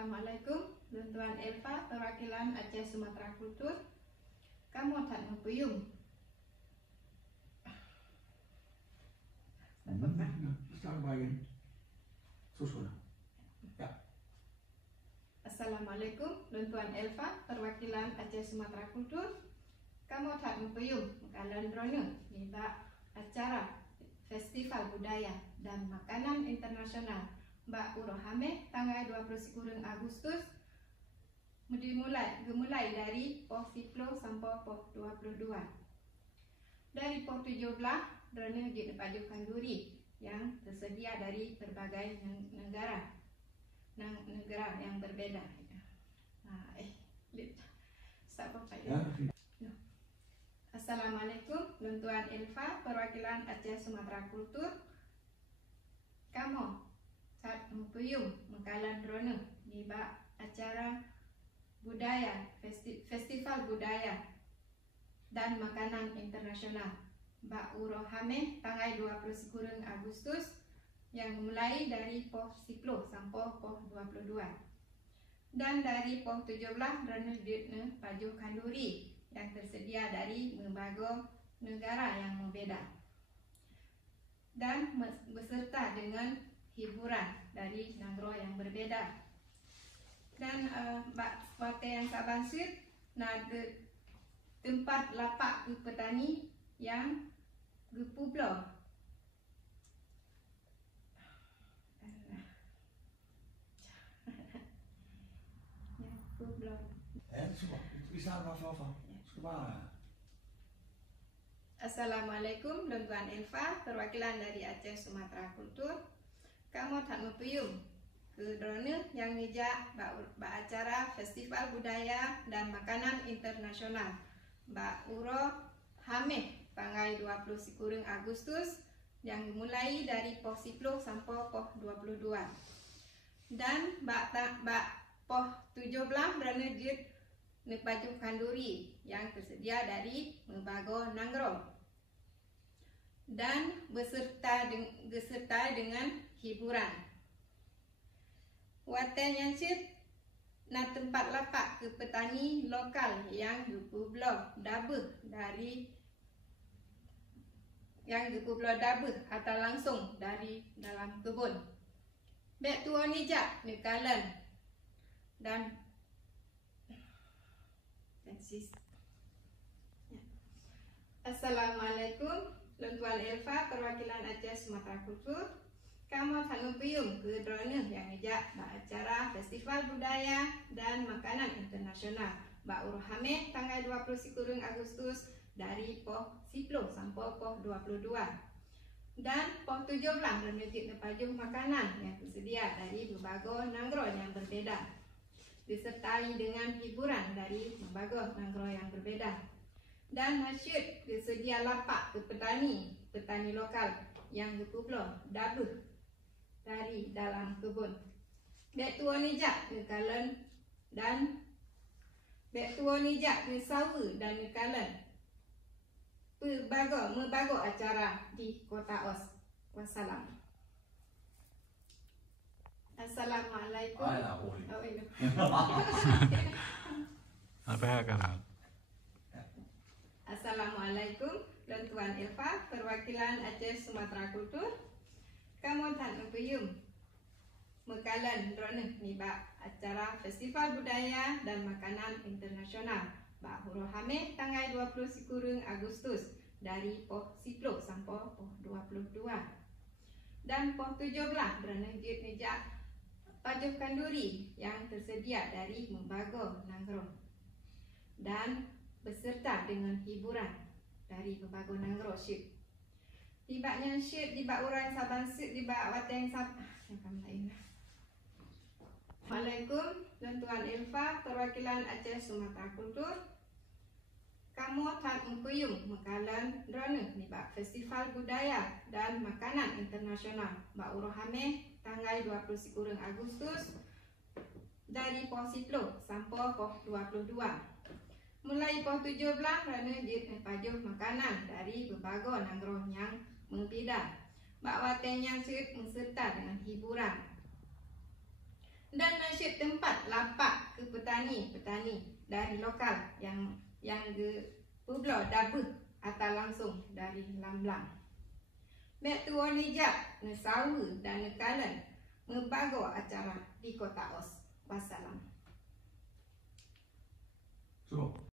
Assalamualaikum, Tuan Elfa, perwakilan Aceh Sumatera Kultur. Kamu tak mempuyung. Assalamualaikum, Tuan Elfa, perwakilan Aceh Sumatera Kultur. Kamu tak mempuyung makanan drone di acara Festival Budaya dan Makanan Internasional Mbak Urohame tanggal 29 Agustus dimulai dari poh 10 sampai poh 22. Dari poh 17 drone dipajukan duri yang tersedia dari berbagai negara yang berbeda. Assalamualaikum, Tuan Elfa, perwakilan Aceh Sumatera Kultur. Kamu saat mempuyung makanan drone di acara budaya, festival budaya dan makanan internasional Mbak Urohame tanggal 29 Agustus yang mulai dari poh 10 sampai poh 22. Dan dari poh 17 drone pajukan duri yang tersedia dari berbagai negara yang berbeda dan beserta dengan hiburan dari negara yang berbeda. Dan waktu yang sabansir tempat lapak petani yang berpulau. Assalamualaikum, Tuan Elfa, perwakilan dari Aceh Sumatera Kultur. Kamu tak mempuyung ke drone yang mijak acara Festival Budaya dan Makanan Internasional Mbak Urohame tanggal 29 Agustus yang dimulai dari poh 10 sampai poh 22. Dan poh 17 drone pajukan duri yang tersedia dari berbagai negara dan beserta dengan hiburan. Watan yang na tempat lapak ke petani lokal yang berpulau dabah atau langsung dari dalam kebun. Bek tua nijak nekalan dan Assalamualaikum, Tuan Elfa, perwakilan Aceh Sumatera Kultur. Kamu tak mempuyung ke drone yang mijak acara Festival Budaya dan Makanan Internasional Mbak Urohame tanggal 29 Agustus dari poh 10 sampai poh 22. Dan poh 17 drone pajuh makanan yang tersedia dari berbagai negara yang berbeda, disertai dengan hiburan dari berbagai negara yang berbeda. Dan nasyid tersedia lapak ke petani lokal yang berpulau dabah dari dalam kebun. Bek tua nijak nekalan dan bek tua nijak ke sawa dan nekalan berbagai acara di Kota Os. Wassalam. Assalamualaikum. Assalamualaikum, Tuan Elfa, perwakilan Aceh Sumatera Kultur. Kamu tak mempuyung makanan drone ni acara Festival Budaya dan Makanan Internasional Mbak Urohame tanggal 29 Agustus dari poh 10 sampai poh 22. Dan poh 17 drone nijak pajukan duri yang tersedia dari berbagai negara dan beserta dengan hiburan dari berbagai negara syid. Tibanya syid tiba orang saban syid tiba wateng sab yang lain. Assalamualaikum, Tuan Elfa, perwakilan Aceh Sumatera Kultur. Kamu tak mempuyung makanan drone di Festival Budaya dan Makanan Internasional Mbak Urohame tanggal 29 Agustus dari poh 10 sampai poh 22. Mulai poh 17 drone pajuh makanan dari berbagai negara yang berbeda. Mbak wateng yang syid beserta dengan hiburan. Dan nasyid tempat buat lapak ke petani dari lokal yang ke Pueblo Dabut atau langsung dari Lamblang. Mek tuan hijab ne sawu dan ne kalan membago acara di Kota Os. Wassalam. So.